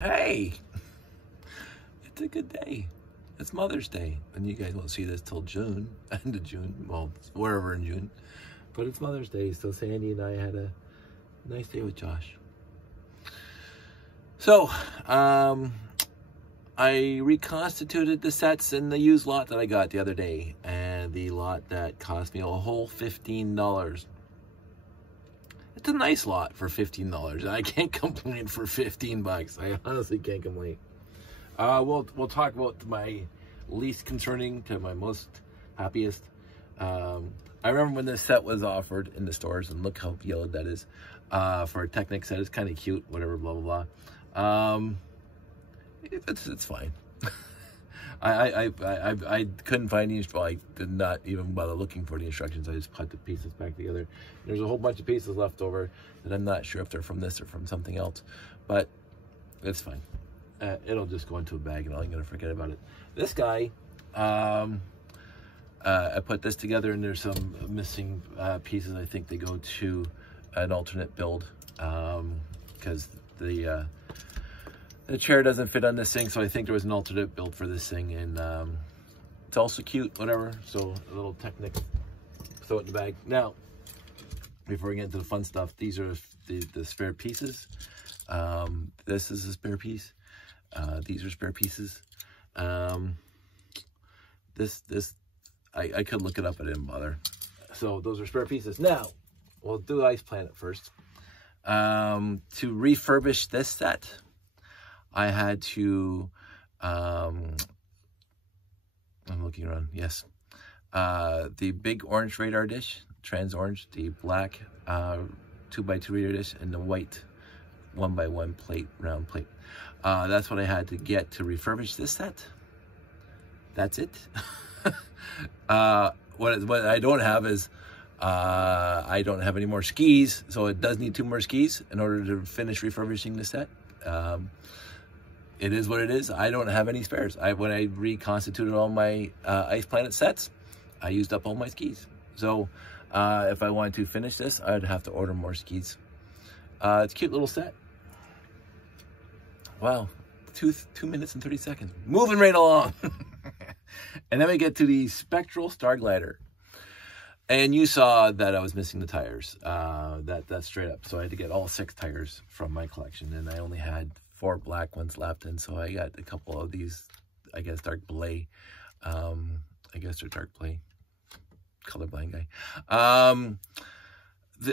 Hey, it's a good day. It's Mother's Day, and you guys won't see this till June, end of June, well, wherever in June. But it's Mother's Day, so Sandy and I had a nice day with Josh. So, I reconstituted the sets in the used lot that I got the other day, and the lot that cost me a whole $15. It's a nice lot for $15. I can't complain for 15 bucks. I honestly can't complain. We'll talk about my least concerning to my most happiest. I remember when this set was offered in the stores, and look how yellowed that is. For a Technic set, it's kind of cute, whatever, blah, blah, blah. It's fine. I couldn't find any. Well, I did not even bother looking for the instructions. I just put the pieces back together. There's a whole bunch of pieces left over that I'm not sure if they're from this or from something else, but it's fine. It'll just go into a bag and I'm gonna forget about it. This guy, I put this together, and there's some missing pieces. I think they go to an alternate build because the chair doesn't fit on this thing, so I think there was an alternate build for this thing, and it's also cute, whatever. So a little Technic, throw it in the bag. Now, before we get into the fun stuff, these are the spare pieces. This is a spare piece. These are spare pieces. I could look it up, but I didn't bother. So those are spare pieces. Now, we'll do Ice Planet first. To refurbish this set, I had to, I'm looking around, yes. The big orange radar dish, trans orange, the black 2x2 radar dish, and the white 1x1 plate, round plate. That's what I had to get to refurbish this set. That's it. What I don't have is, I don't have any more skis, so it does need 2 more skis in order to finish refurbishing the set. It is what it is. I don't have any spares. When I reconstituted all my Ice Planet sets, I used up all my skis. So if I wanted to finish this, I'd have to order more skis. It's a cute little set. Wow, 2 minutes and 30 seconds. Moving right along. And then we get to the Spectral Starglider. And you saw that I was missing the tires. That's straight up. So I had to get all 6 tires from my collection, and I only had 4 black ones left, and so I got a couple of these, I guess, dark blay. I guess they're dark blay. Colorblind guy.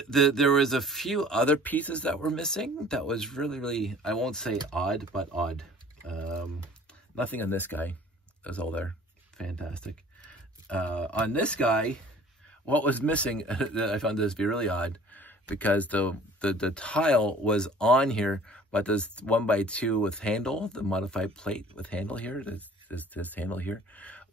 There was a few other pieces that were missing that was really, I won't say odd, but odd. Nothing on this guy. That was all there. Fantastic. On this guy, what was missing, I found this to be really odd, because the tile was on here, but this 1x2 with handle, the modified plate with handle here, this handle here,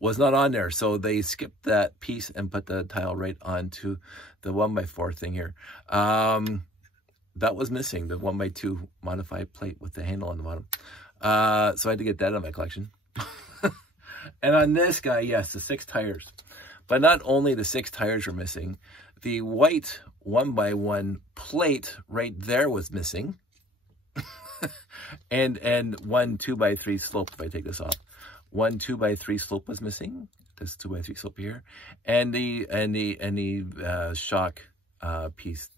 was not on there. So they skipped that piece and put the tile right onto the 1x4 thing here. That was missing, the 1x2 modified plate with the handle on the bottom. So I had to get that out of my collection. And on this guy, yes, the 6 tires. But not only the 6 tires were missing, the white 1x1 plate right there was missing. and 1 2x3 slope, if I take this off. 1 2x3 slope was missing. This 2x3 slope here. And the shock piece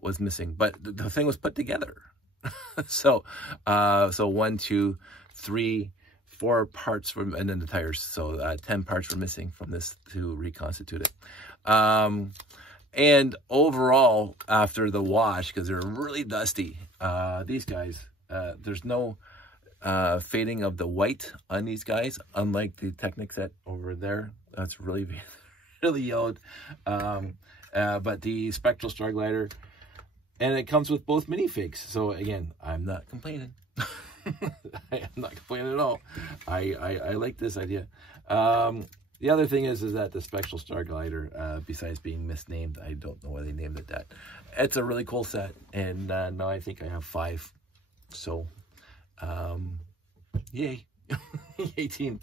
was missing. But the thing was put together. So 1 2 3 4 parts from, and then the tires. So 10 parts were missing from this to reconstitute it. And overall, after the wash, because they're really dusty, these guys, there's no fading of the white on these guys, unlike the Technic set over there. That's really, really yellowed. But the Spectral Starglider, and it comes with both minifigs. So again, I'm not complaining. I am not complaining at all. I like this idea. The other thing is that the Spectral Starglider, besides being misnamed, I don't know why they named it that. It's a really cool set, and now I think I have 5. So, yay, 18.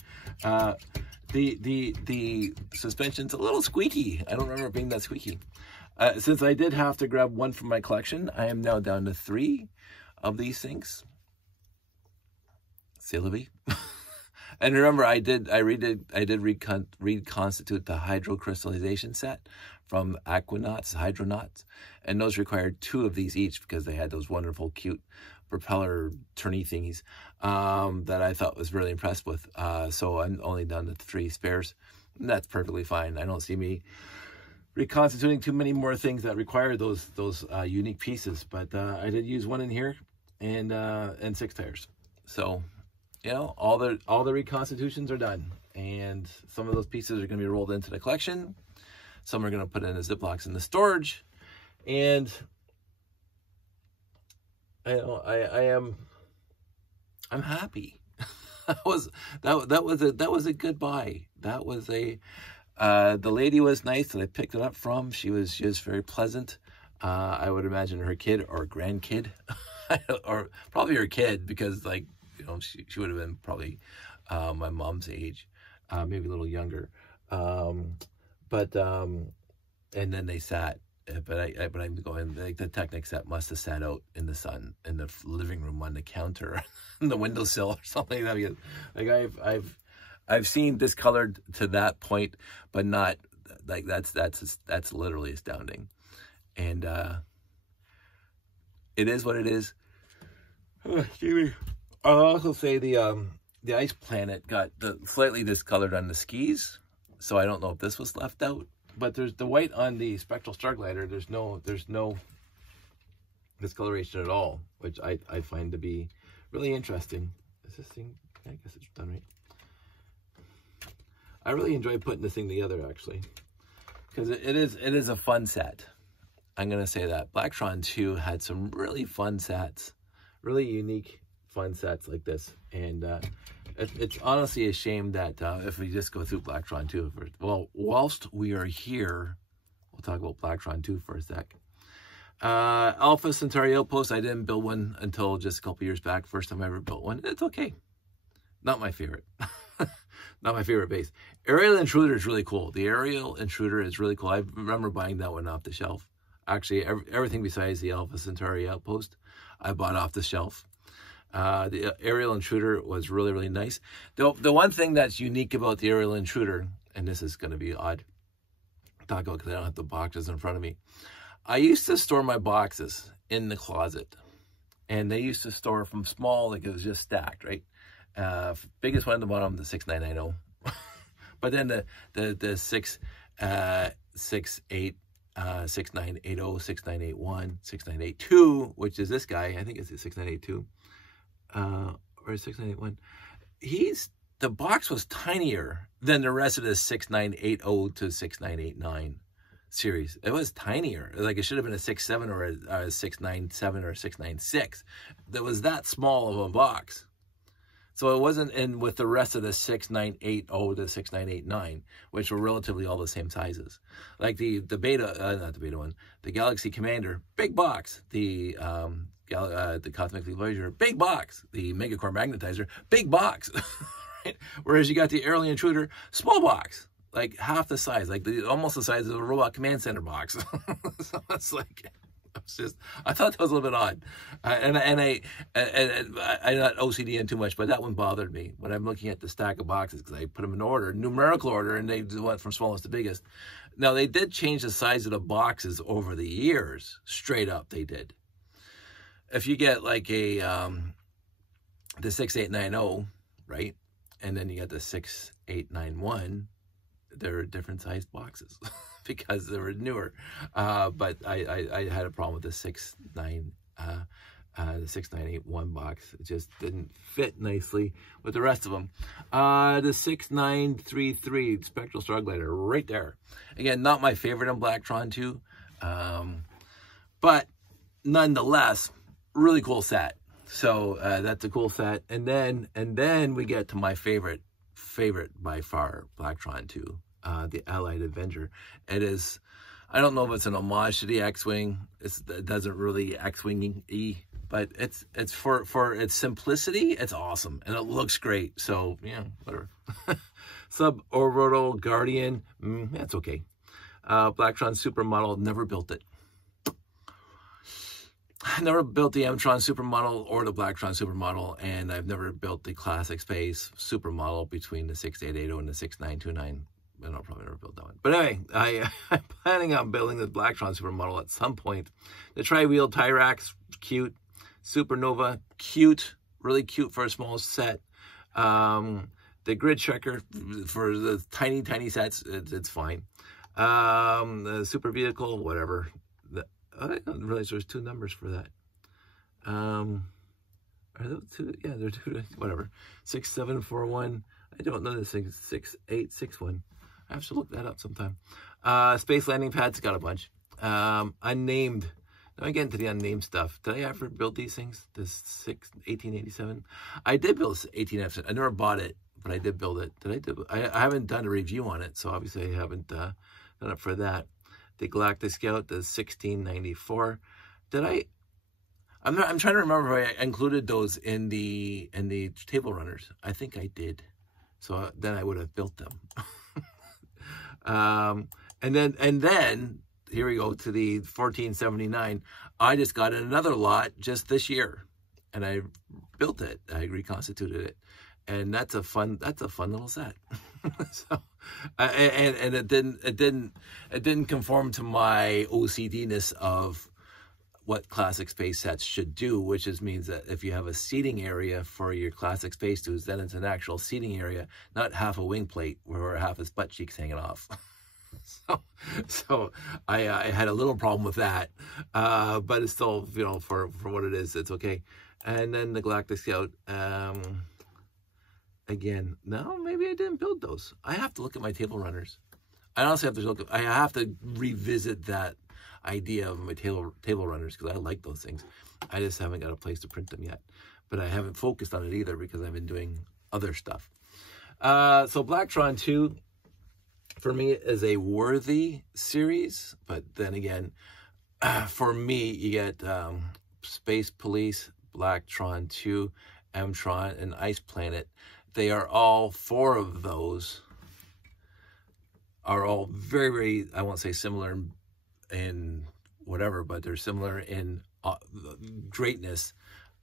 The suspension's a little squeaky. I don't remember it being that squeaky. Since I did have to grab 1 from my collection, I am now down to 3 of these things. C'est la vie. And remember, I did reconstitute the hydrocrystallization set from Hydronauts, and those required 2 of these each because they had those wonderful, cute propeller turny thingies that I thought was really impressed with. So I'm only down to 3 spares. And that's perfectly fine. I don't see me reconstituting too many more things that require those unique pieces. But I did use 1 in here and 6 tires. So, you know, all the reconstitutions are done, and some of those pieces are going to be rolled into the collection. Some are going to put in the Ziplocs in the storage, and I'm happy. that was a good buy. That was a the lady was nice that I picked it up from. She was very pleasant. I would imagine her kid or grandkid, or probably her kid, because, like, you know, she would have been probably my mom's age, maybe a little younger. And then they sat, but I'm going, like, the Technic set must have sat out in the sun in the living room on the counter, on the windowsill or something like that. Because, like, I've seen discolored to that point, but not like that's literally astounding. And it is what it is. I'll also say the Ice Planet got slightly discolored on the skis, so I don't know if this was left out. But there's the white on the Spectral Star Glider. There's no discoloration at all, which I find to be really interesting. Is this thing? I guess it's done right. I really enjoy putting this thing together, actually, because it is a fun set. I'm gonna say that Blacktron 2 had some really fun sets, really unique fun sets like this, and it's honestly a shame that if we just go through Blacktron 2 first. Well, whilst we are here, we'll talk about Blacktron 2 for a sec. Alpha Centauri Outpost, I didn't build one until just a couple years back. First time I ever built one. It's okay. Not my favorite. Not my favorite base. Aerial Intruder is really cool. The Aerial Intruder is really cool. I remember buying that one off the shelf. Actually, everything besides the Alpha Centauri Outpost, I bought off the shelf. The Aerial Intruder was really, really nice. The one thing that's unique about the Aerial Intruder, and this is going to be odd to talk about because I don't have the boxes in front of me. I used to store my boxes in the closet, and they used to store from small, like it was just stacked, right? Biggest one at the bottom, the 6990. But then the 6980, 6981, 6982, which is this guy. I think it's the 6982 or 6981. The box was tinier than the rest of the 6980 to 6989 series. It was tinier. Like, it should have been a 6.7 or a 6.97 or a 6.96. That was that small of a box. So it wasn't in with the rest of the 6980 to 6989, which were relatively all the same sizes. Like the beta, not the beta one, the Galaxy Commander, big box. The Cosmic Voyager, big box. The Megacore Magnetizer, big box. Right? Whereas you got the Aerial Intruder, small box, like half the size, like almost the size of a Robot Command Center box. So it's like, I thought that was a little bit odd, I'm not OCDing too much, but that one bothered me when I'm looking at the stack of boxes, because I put them in order, numerical order, and they went from smallest to biggest. Now, they did change the size of the boxes over the years, straight up. They did. If you get like the 6890, right, and then you get the 6891, they're different sized boxes. Because they were newer, but I had a problem with the 6981 box. It just didn't fit nicely with the rest of them. The 6933 Spectral Star Glider, right there. Again, not my favorite in Blacktron 2, but nonetheless, really cool set. So that's a cool set. And then we get to my favorite by far, Blacktron 2. The Allied Avenger. It is, I don't know if it's an homage to the X-Wing. It doesn't really X-Wing-y, but it's for its simplicity, it's awesome. And it looks great. So, yeah, whatever. Suborbital Guardian, that's okay. Blacktron Supermodel, never built it. I never built the M-Tron Supermodel or the Blacktron Supermodel, and I've never built the Classic Space Supermodel between the 6880 and the 6929. I'll probably never build that one. But anyway, I'm planning on building the Blacktron Supermodel at some point. The tri-wheel tie racks, cute. Supernova, cute. Really cute for a small set. The grid checker for the tiny, tiny sets, it's fine. The super vehicle, whatever. I didn't realize there's 2 numbers for that. Are those 2? Yeah, they're 2, whatever. 6741. I don't know this thing. 6861. I have to look that up sometime. Space landing pads, got a bunch. Unnamed. Now I get into the unnamed stuff. Did I ever build these things? This 1887? I did build this 1887. I never bought it, but I did build it. I haven't done a review on it, so obviously I haven't done it for that. The Galactic Scout, the 1694. I'm trying to remember if I included those in the table runners. I think I did. So then I would have built them. And then here we go to the 1479. I just got another lot just this year, and I built it. I reconstituted it, and that's a fun little set. So, and it didn't conform to my OCD-ness of what classic space sets should do, which means that if you have a seating area for your classic space dudes, then it's an actual seating area, not half a wing plate where half his butt cheeks hanging off. So I had a little problem with that, but it's still, you know, for what it is, it's okay. And then the Galactic Scout, again, no, maybe I didn't build those. I have to look at my table runners. I honestly have to look. I have to revisit that idea of my table runners because I like those things. I just haven't got a place to print them yet, but I haven't focused on it either because I've been doing other stuff. So Blacktron 2 for me is a worthy series, but then again, for me, you get Space Police, Blacktron 2, M-Tron, and Ice Planet. They are all 4 of those are all very, very, I won't say similar in whatever, but they're similar in greatness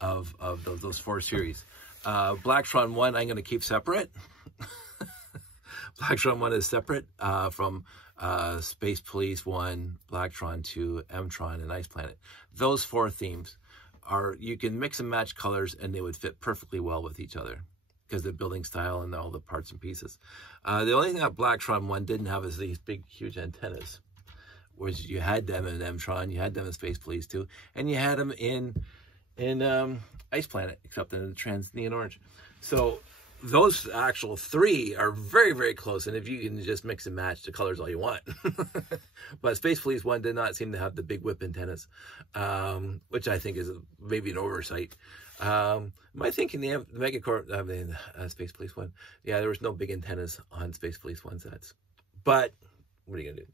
of those 4 series. Blacktron 1, I'm going to keep separate. Blacktron 1 is separate from Space Police 1, Blacktron 2, M-Tron, and Ice Planet. Those 4 themes are, you can mix and match colors and they would fit perfectly well with each other because the building style and all the parts and pieces. The only thing that Blacktron 1 didn't have is these big, huge antennas, which you had them in M-Tron, you had them in Space Police 2, and you had them in Ice Planet, except in the trans neon orange. So those actual 3 are very, very close, and if you can just mix and match the colors all you want. But Space Police 1 did not seem to have the big whip antennas, which I think is maybe an oversight. Am I thinking the Megacorp, I mean, Space Police 1, yeah, there was no big antennas on Space Police 1 sets. But what are you going to do?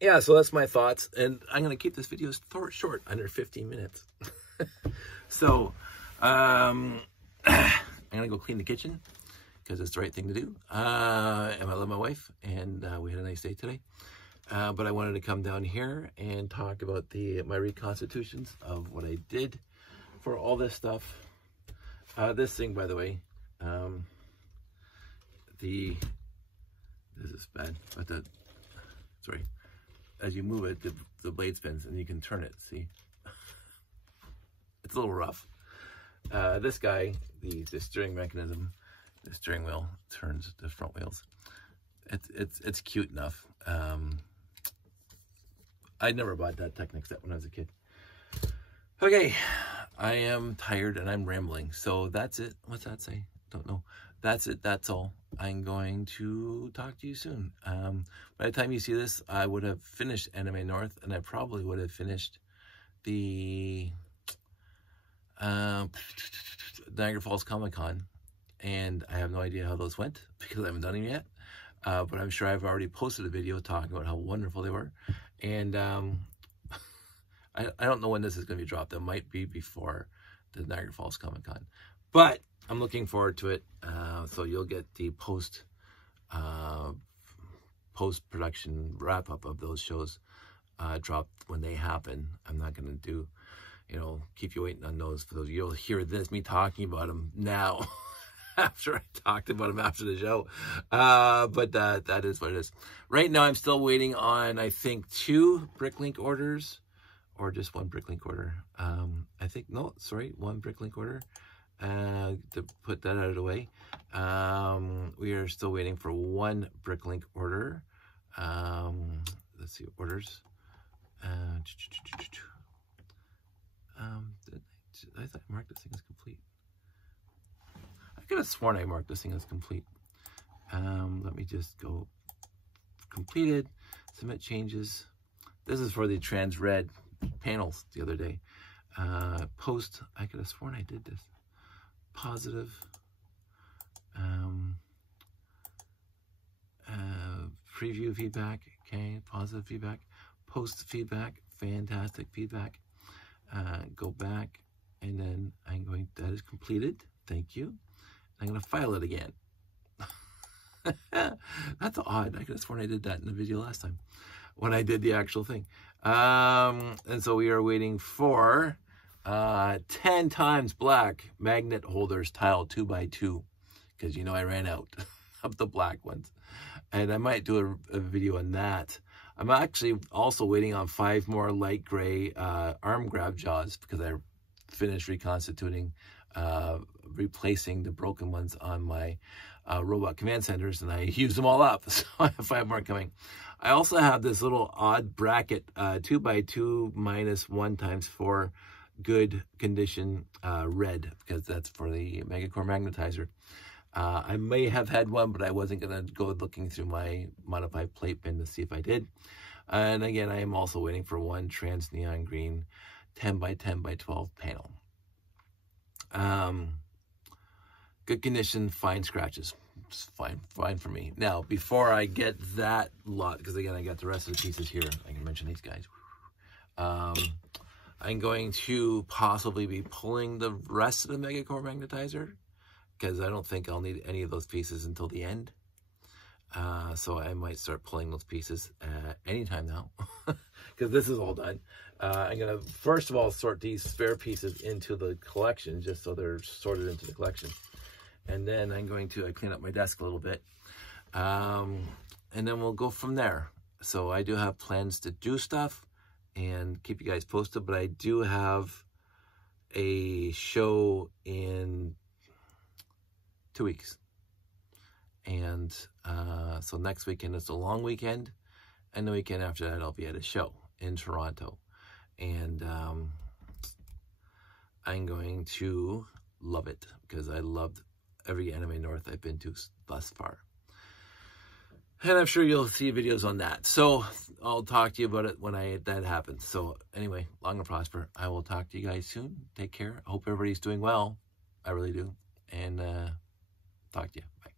Yeah, so that's my thoughts, and I'm going to keep this video short, under 15 minutes. So, I'm going to go clean the kitchen because it's the right thing to do. And I love my wife, and we had a nice day today. But I wanted to come down here and talk about my reconstitutions of what I did for all this stuff. This thing, by the way, this is bad, but sorry. As you move it, the blade spins and you can turn it, see? It's a little rough. This guy, the steering mechanism, the steering wheel turns the front wheels. It's cute enough. I never bought that Technic set when I was a kid. Okay, I am tired and I'm rambling, so that's it. What's that say? Don't know. That's it. That's all. I'm going to talk to you soon. By the time you see this, I would have finished Anime North, and I probably would have finished the Niagara Falls Comic-Con, and I have no idea how those went because I haven't done them yet. But I'm sure I've already posted a video talking about how wonderful they were. And I don't know when this is going to be dropped. It might be before the Niagara Falls Comic-Con. But I'm looking forward to it. So you'll get the post-production wrap-up of those shows drop when they happen. I'm not going to do, you know, keep you waiting on those. For those, you'll hear me talking about them now after I talked about them after the show. But that is what it is. Right now, I'm still waiting on, I think, 2 Bricklink orders, or just 1 Bricklink order. I think, no, sorry, 1 Bricklink order. To put that out of the way. We are still waiting for 1 Bricklink order. Let's see, orders. I thought I marked this thing as complete. I could have sworn I marked this thing as complete. Let me just go completed, submit changes. This is for the trans red panels the other day. Post, I could have sworn I did this. Positive. Preview feedback, okay, positive feedback. Post feedback, fantastic feedback. Go back, and then I'm going, that is completed, thank you. I'm going to file it again. That's odd. I could have sworn I did that in the video last time when I did the actual thing. And so we are waiting for 10 times black magnet holders tile 2x2, because you know I ran out of the black ones, and I might do a video on that. I'm actually also waiting on 5 more light gray arm grab jaws, because I finished reconstituting, replacing the broken ones on my robot command centers, and I used them all up, so I have 5 more coming. I also have this little odd bracket 2x2 minus 1 times 4 good condition red, because that's for the Megacore magnetizer. I may have had one, but I wasn't going to go looking through my modified plate bin to see if I did. And again, I am also waiting for 1 trans neon green 10x10x12 panel. Good condition, fine scratches. It's fine for me. Now, before I get that lot, because again, I got the rest of the pieces here. I can mention these guys. I'm going to possibly be pulling the rest of the Megacore magnetizer, because I don't think I'll need any of those pieces until the end. So I might start pulling those pieces anytime now, because this is all done. I'm going to, first of all, sort these spare pieces into the collection, just so they're sorted into the collection. And then I'm going to clean up my desk a little bit. And then we'll go from there. So I do have plans to do stuff and keep you guys posted, but I do have a show in 2 weeks. And so next weekend is a long weekend, and the weekend after that I'll be at a show in Toronto. And I'm going to love it, because I loved every Anime North I've been to thus far. And I'm sure you'll see videos on that. So I'll talk to you about it when that happens. So anyway, long and prosper. I will talk to you guys soon. Take care. I hope everybody's doing well. I really do. And talk to you. Bye.